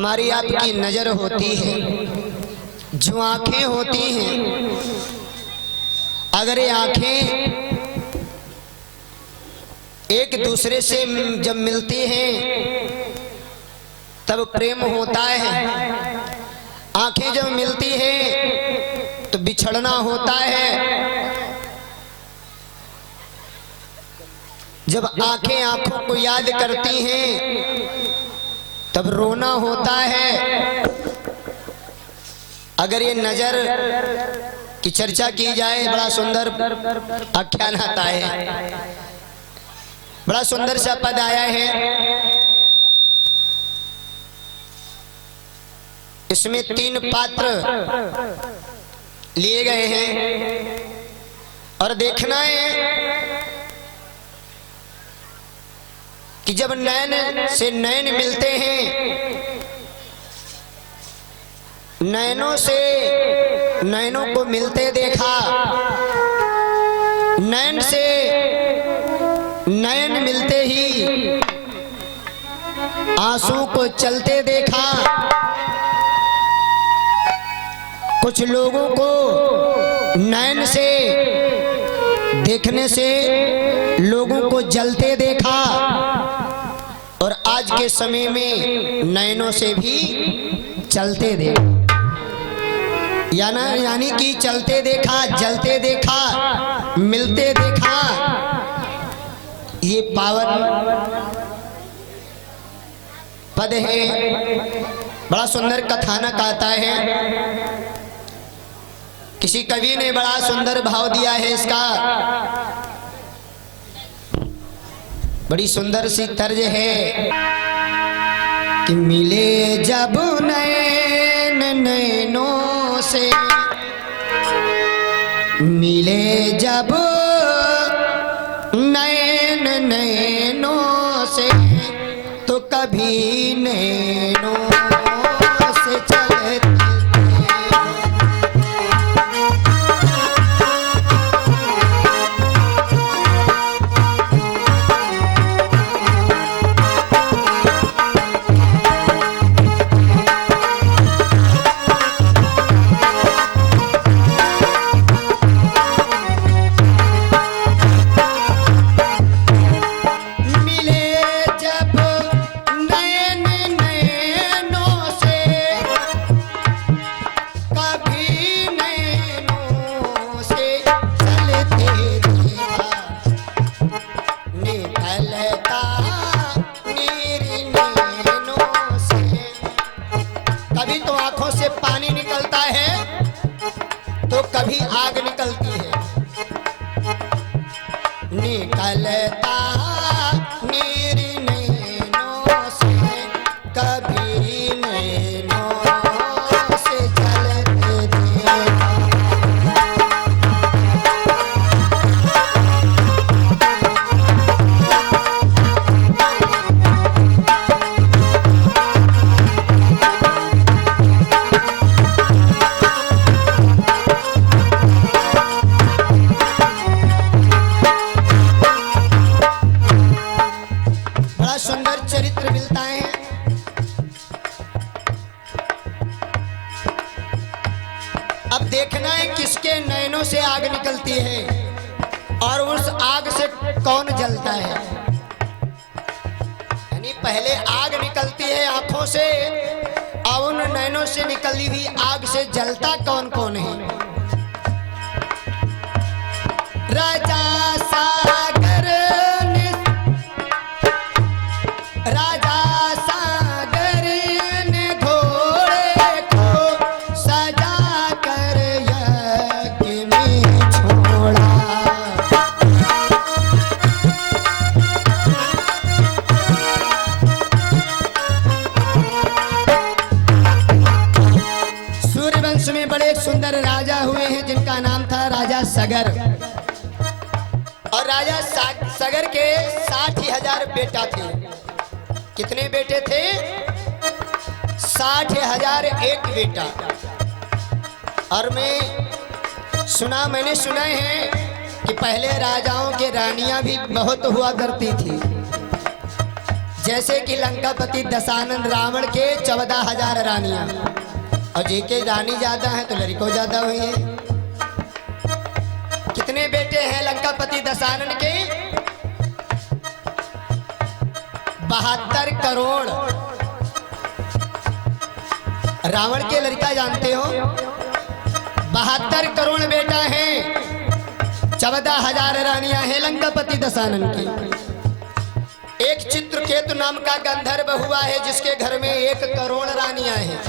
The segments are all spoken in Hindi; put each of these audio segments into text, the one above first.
हमारी आपकी नजर होती है, जो आंखें होती हैं, अगर ये आंखें एक दूसरे से जब मिलती हैं तब प्रेम होता है। आंखें जब मिलती हैं तो बिछड़ना होता है। जब आंखें आंखों को याद करती हैं तब रोना होता है। अगर ये नजर की चर्चा की जाए, बड़ा सुंदर आख्यान आता है, बड़ा सुंदर सा पद आया है। इसमें 3 पात्र लिए गए हैं और देखना है कि जब नैन से नैन मिलते हैं, नैनों से नैनों को मिलते देखा, नैन से नैन मिलते ही आंसू को चलते देखा। कुछ लोगों को नैन से देखने से लोगों को जलते देखा और आज के समय में नैनों से भी चलते देखा, यानी कि चलते देखा, जलते देखा, मिलते देखा। ये पावन पद है। बड़ा सुंदर कथानक आता है। किसी कवि ने बड़ा सुंदर भाव दिया है इसका, बड़ी सुंदर सी तर्ज है कि मिले जब नैन नैनों से, मिले जब नैन नैनों से तो कभी नैनों से चलते कभी आग निकलती है, निकलता नीर नैनों से, कभी नैनों से जलते देखा। अब देखना है किसके नैनों से आग निकलती है और उस आग से कौन जलता है। यानी पहले आग निकलती है आंखों से और उन नैनों से निकली हुई आग से जलता कौन कौन है। राजा सागर ने, राजा सागर ने घोड़े को सजा कर यज्ञ में छोड़ा। सूर्यवंश में बड़े सुंदर राजा हुए हैं जिनका नाम था राजा सगर। और राजा सगर के 60,000 बेटा थे। कितने बेटे थे? 60,000 एक बेटा। और मैंने सुना है कि पहले राजाओं के रानियां भी बहुत हुआ करती थी। जैसे कि लंकापति दशानन रावण के 14,000 रानियां, और जी के रानी ज्यादा है तो लड़कों ज्यादा हुई है। कितने बेटे हैं लंकापति दशानन के? 72 करोड़। रावण के लड़का जानते हो 72 करोड़ बेटा है, 14,000 रानियां हैं लंकापति दशानन की। एक चित्रकेतु नाम का गंधर्व हुआ है जिसके घर में 1 करोड़ रानियां हैं।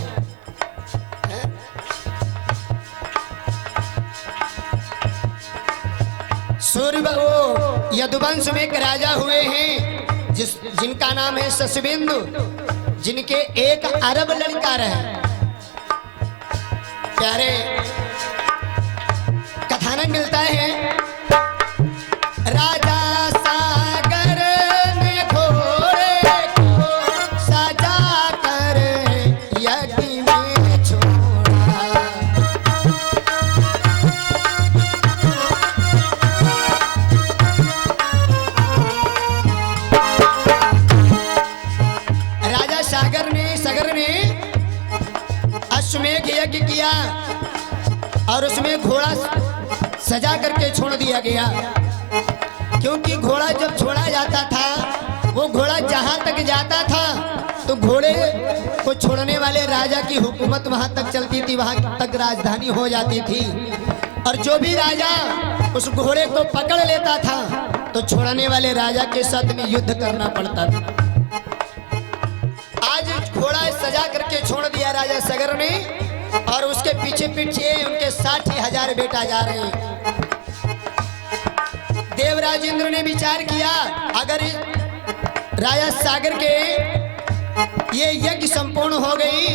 सूर्य वो यदुवंश में एक राजा हुए हैं जिनका नाम है शशबिंदु, जिनके 1 अरब लड़का रहे। प्यारे कथानक मिलता है, राजा सागर ने घोड़े को सजा कर यज्ञ में छोड़ा। राजा सागर ने अश्वमेध यज्ञ किया और उसमें घोड़ा सजा करके छोड़ दिया गया, क्योंकि घोड़ा जब छोड़ा जाता था वो घोड़ा जहां तक जाता था तो घोड़े को छोड़ने वाले राजा की हुकूमत वहां तक चलती थी, वहां तक राजधानी हो जाती थी। और जो भी राजा उस घोड़े को पकड़ लेता था तो छोड़ने वाले राजा के साथ में युद्ध करना पड़ता था। आज घोड़ा सजा करके छोड़ दिया राजा सगर ने, और उसके पीछे पीछे उनके 60,000 बेटा जा रहे हैं। देवराज इंद्र ने विचार किया, अगर राजा सागर के ये यज्ञ संपूर्ण हो गई,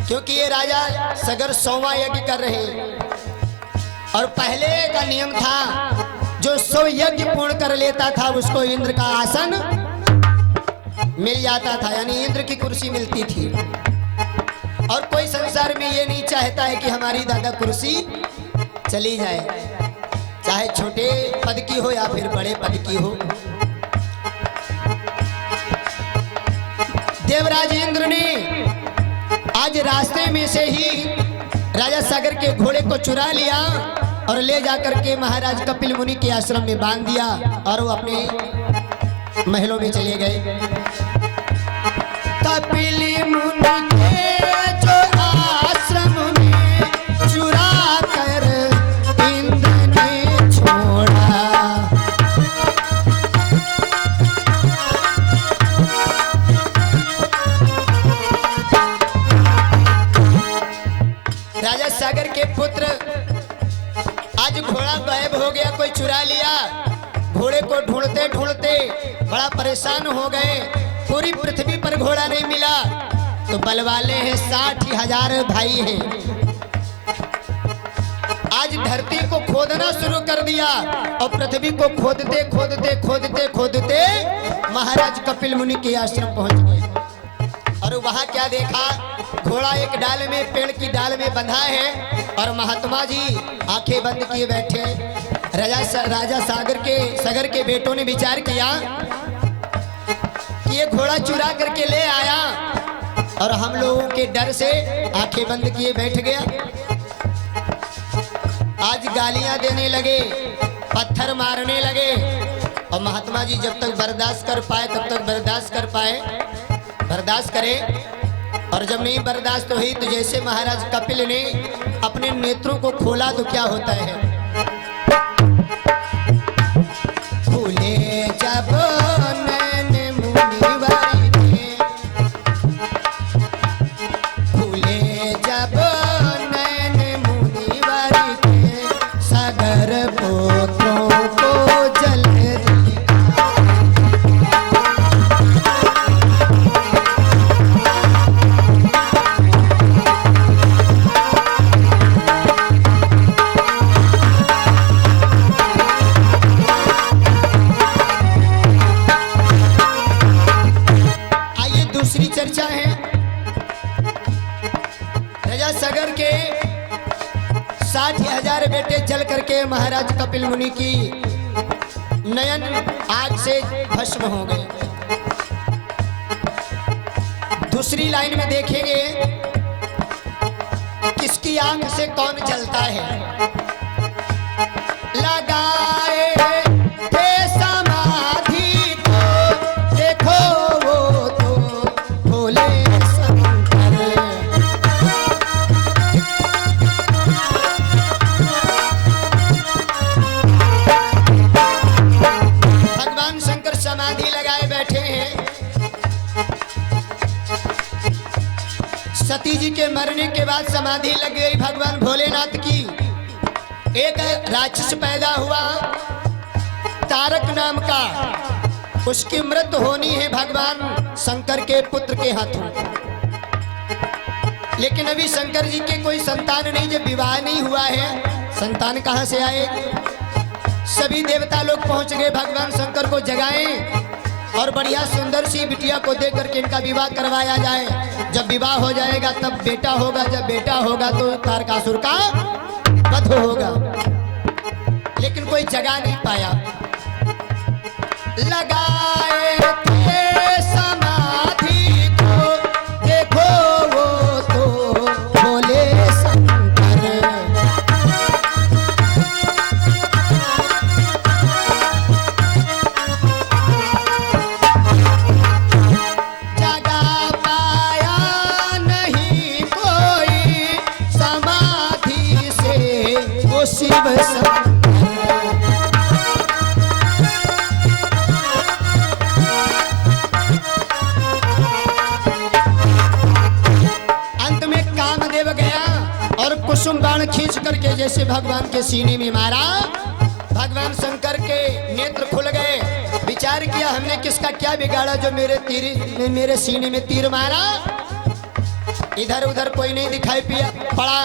क्योंकि ये राजा सगर 100वां यज्ञ कर रहे हैं, और पहले का नियम था जो 100 यज्ञ पूर्ण कर लेता था उसको इंद्र का आसन मिल जाता था, यानी इंद्र की कुर्सी मिलती थी। और कोई संसार में ये नहीं चाहता है कि हमारी दादा कुर्सी चली जाए, चाहे छोटे पद की हो या फिर बड़े पद की हो। देवराज इंद्र ने आज रास्ते में से ही राजा सागर के घोड़े को चुरा लिया और ले जाकर के महाराज कपिल मुनि के आश्रम में बांध दिया, और वो अपने महलों में चले गए। कपिल मुनि के जो आश्रम में चुरा कर इंद्र ने छोड़ा। राजा सागर के पुत्र, आज घोड़ा गायब हो गया, कोई चुरा लिया। घोड़े को ढूंढते ढूंढते बड़ा परेशान हो गए, पूरी पृथ्वी पर घोड़ा नहीं मिला। तो बलवाले हैं 60,000 भाई हैं, आज धरती को खोदना शुरू कर दिया, और पृथ्वी को खोदते खोदते खोदते खोदते महाराज कपिल मुनि के आश्रम पहुंच गए। और वहां क्या देखा, घोड़ा एक डाल में, पेड़ की डाल में बंधा है, और महात्मा जी आंखें बंद किए बैठे। राजा सगर के बेटों ने विचार किया कि ये घोड़ा चुरा करके ले आया और हम लोगों के डर से आंखें बंद किए बैठ गया। आज गालियां देने लगे, पत्थर मारने लगे, और महात्मा जी जब तक बर्दाश्त कर पाए तब तक बर्दाश्त करें। और जब नहीं बर्दाश्त हुई तो जैसे महाराज कपिल ने अपने नेत्रों को खोला तो क्या होता है, खुले जब नैन मुनिवर के, खुले जब नैन मुनिवर के, सागर पुत्रों को जल चर्चा है। राजा सगर के 60,000 बेटे जल करके महाराज कपिल मुनि की नयन आग से भस्म हो गए। दूसरी लाइन में देखेंगे किसकी आंख से कौन जलता है। लगाए थे समाधि को, देखो वो तो भोले शंकर। भगवान शंकर समाधि लगाए बैठे हैं। सती जी के मरने के बाद समाधि लग गई भगवान भोलेनाथ की। एक राक्षस पैदा हुआ तारक नाम का, उसकी मृत्यु होनी है भगवान शंकर के पुत्र के हाथों। लेकिन अभी शंकर जी के कोई संतान नहीं, जब विवाह नहीं हुआ है संतान कहां से आएगी। सभी देवता लोग पहुंच गए भगवान शंकर को जगाएं और बढ़िया सुंदर सी बिटिया को दे करके इनका विवाह करवाया जाए। जब विवाह हो जाएगा तब बेटा होगा, जब बेटा होगा तो तारकासुर का वध होगा। लेकिन कोई जगा नहीं पाया। लगाए थे समाधि को, देखो वो तो भोले शंकर। जगा पाया नहीं कोई समाधि से वो शिव शंकर। कुसुम बाण खींच करके जैसे भगवान के सीने में मारा, भगवान शंकर के नेत्र खुल गए। विचार किया हमने किसका क्या बिगाड़ा जो मेरे सीने में तीर मारा। इधर उधर कोई नहीं दिखाई पड़ा।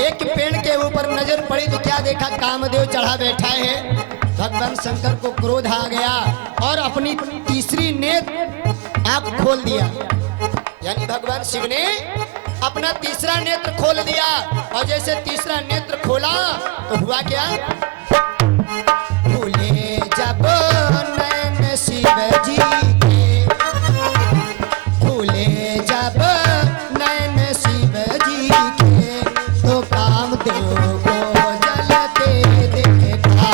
एक पेड़ के ऊपर नजर पड़ी तो क्या देखा, कामदेव चढ़ा बैठा है। भगवान शंकर को क्रोध आ गया और अपनी तीसरी नेत्र आंख खोल दिया। यानी भगवान शिव ने अपना तीसरा नेत्र खोल दिया। और जैसे तीसरा नेत्र खोला तो हुआ क्या, खुले जब नैन शिव जी के, खुले जब नैन शिव जी के, तो कामदेव को जलते देखा।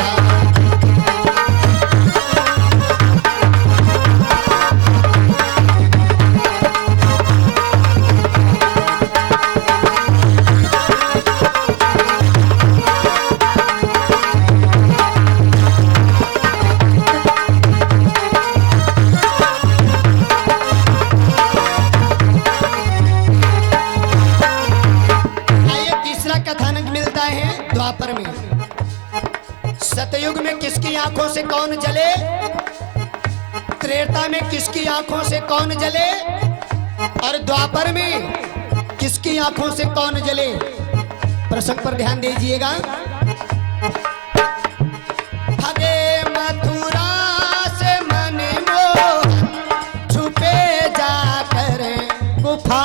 सतयुग में किसकी आंखों से कौन जले, त्रेता में किसकी आंखों से कौन जले, और द्वापर में किसकी आंखों से कौन जले। प्रसंग पर ध्यान दीजिएगा। भगे मथुरा से मनमोहन, छुपे जाकर गुफा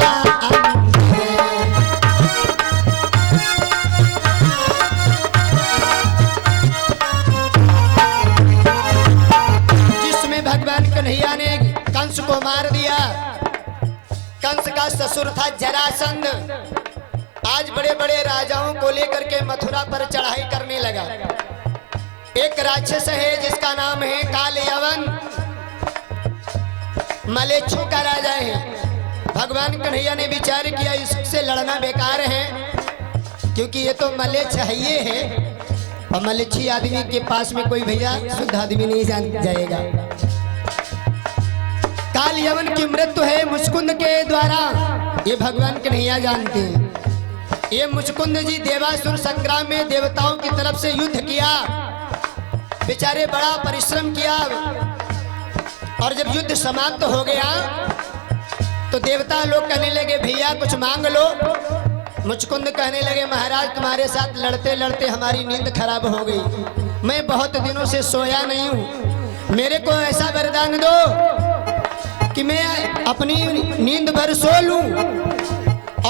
कन्हैया ने कंस को मार दिया। कंस का ससुर था जरासंध। आज बड़े बड़े राजाओं को लेकर के मथुरा पर चढ़ाई करने लगा। एक राक्षस है जिसका नाम है काल यवन, मलेच्छों का राजा है। भगवान कन्हैया ने विचार किया इससे लड़ना बेकार है, क्योंकि ये तो मलेच्छ है ये है, और मलेच्छी आदमी के पास में कोई भैया शुद्ध आदमी नहीं जाएगा। काल यवन की मृत्यु है मुचकुंद के द्वारा, ये भगवान कन्हैया जानते हैं। ये मुचकुंद जी देवासुर संग्राम में देवताओं की तरफ से युद्ध किया, बेचारे बड़ा परिश्रम किया। और जब युद्ध समाप्त हो गया तो देवता लोग कहने लगे भैया कुछ मांग लो। मुचकुंद कहने लगे महाराज तुम्हारे साथ लड़ते लड़ते हमारी नींद खराब हो गई, मैं बहुत दिनों से सोया नहीं हूँ, मेरे को ऐसा वरदान दो कि मैं अपनी नींद भर सो लूं।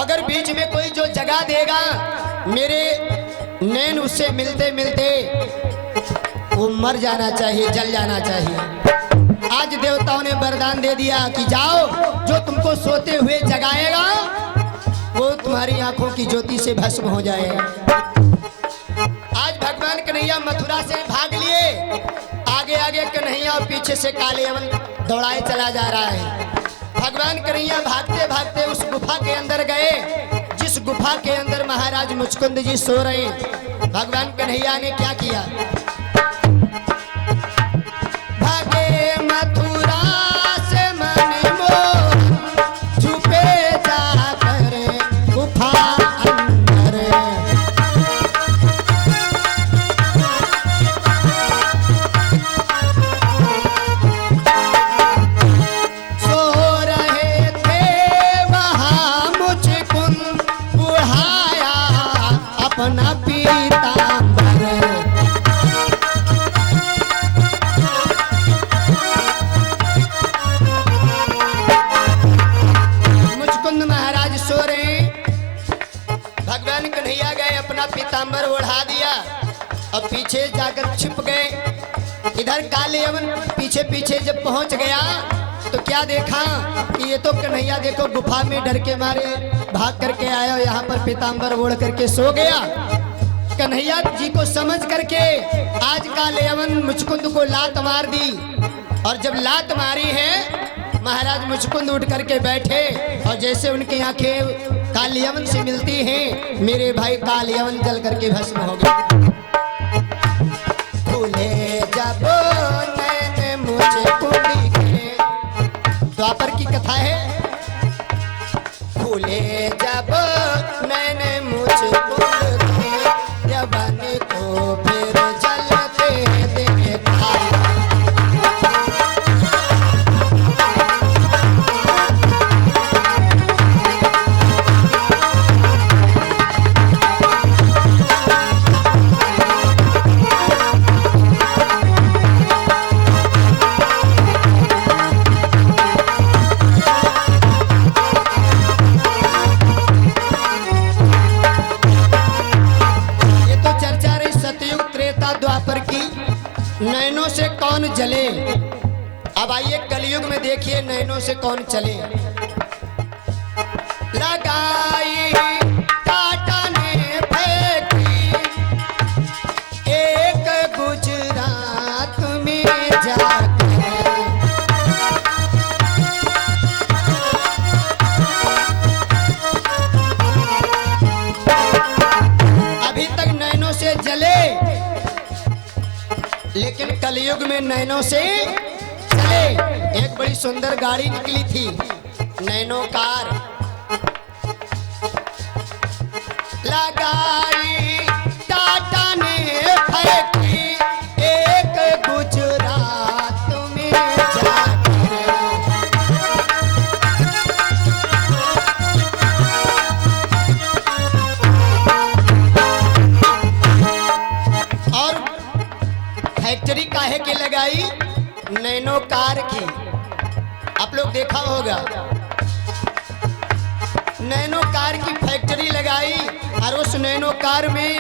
अगर बीच में कोई जो जगा देगा, मेरे नैन उससे मिलते मिलते वो मर जाना चाहिए, जल जाना चाहिए। आज देवताओं ने वरदान दे दिया कि जाओ जो तुम तुमको सोते हुए जगाएगा वो तुम्हारी आंखों की ज्योति से भस्म हो जाएगा। आज भगवान कन्हैया मथुरा से भाग लिए, आगे आगे कन्हैया और पीछे से काले अवन दौड़ाए चला जा रहा है। भगवान कन्हैया भागते भागते उस गुफा के अंदर गए जिस गुफा के अंदर महाराज मुचकुंद जी सो रहे हैं। भगवान कन्हैया ने क्या किया, भागे मथुरा से मन मोहन, छुपे जाकर गुफा अंदर। सो रहे थे वहाँ मुचकुंद, बुढ़ाया अपना पीताम्बर। मुचकुंद महाराज सो रहे, भगवान कन्हैया गए अपना पीताम्बर ओढ़ा दिया और पीछे जाकर छिप गए। इधर काले अवन पीछे पीछे जब पहुंच गया तो क्या देखा कि ये तो कन्हैया देखो गुफा में डर के मारे भाग करके आया, यहाँ पर पीताम्बर ओढ़ करके सो गया। कन्हैया जी को समझ करके आज काले अवन मुचकुंद को लात मार दी, और जब लात मारी है महाराज मुचकुंद उठ करके बैठे और जैसे उनकी आंखें कालियवन से मिलती हैं, मेरे भाई कालियवन जल करके भस्म हो गए। खुले जब नैन मुचकुंद के, द्वापर की कथा है, खुले जब नैन मुचकुंद के, यवन को फिर जलते देखा। नैनों से कौन जले, अब आइए कलयुग में देखिए नैनों से कौन चले। लगाई टाटा ने फेंकी एक गुजरात में जाकर, अभी तक नैनों से जले लेकिन कलयुग में नैनों से चले। एक बड़ी सुंदर गाड़ी निकली थी नैनो कार, लगाई टाटा ने फेंकी एक गुजरात में जाकर, और फैक्ट्री काहे की लगाई, नैनो कार की। आप लोग देखा होगा नैनो कार की फैक्ट्री लगाई और उस नैनो कार में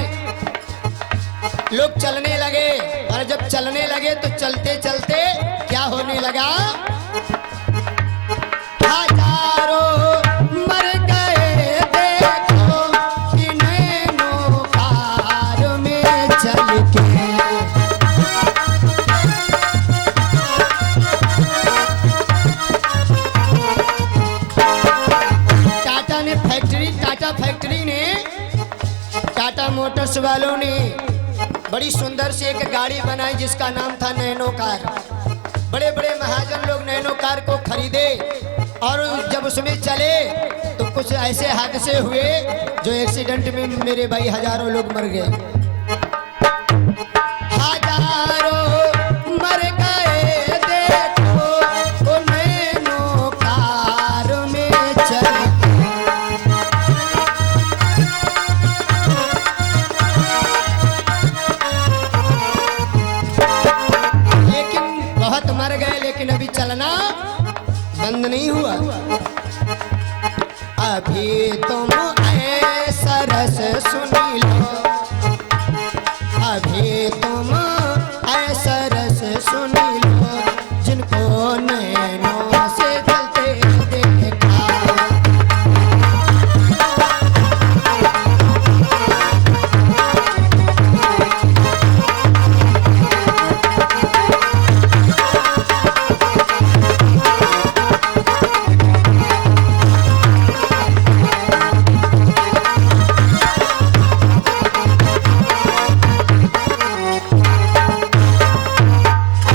लोग चलने लगे, और जब चलने लगे तो चलते चलते क्या होने लगा, हजारों मर गए देखो कि नैनो कार में चल के। टाटा मोटर्स वालों ने बड़ी सुंदर सी एक गाड़ी बनाई जिसका नाम था नैनो कार। बड़े बड़े महाजन लोग नैनो कार को खरीदे और जब उसमें चले तो कुछ ऐसे हादसे हुए जो एक्सीडेंट में मेरे भाई हजारों लोग मर गए, हजारों मर गए देखो वो नैनो कार में चल। मर गए लेकिन अभी चलना बंद नहीं हुआ। अभी तुम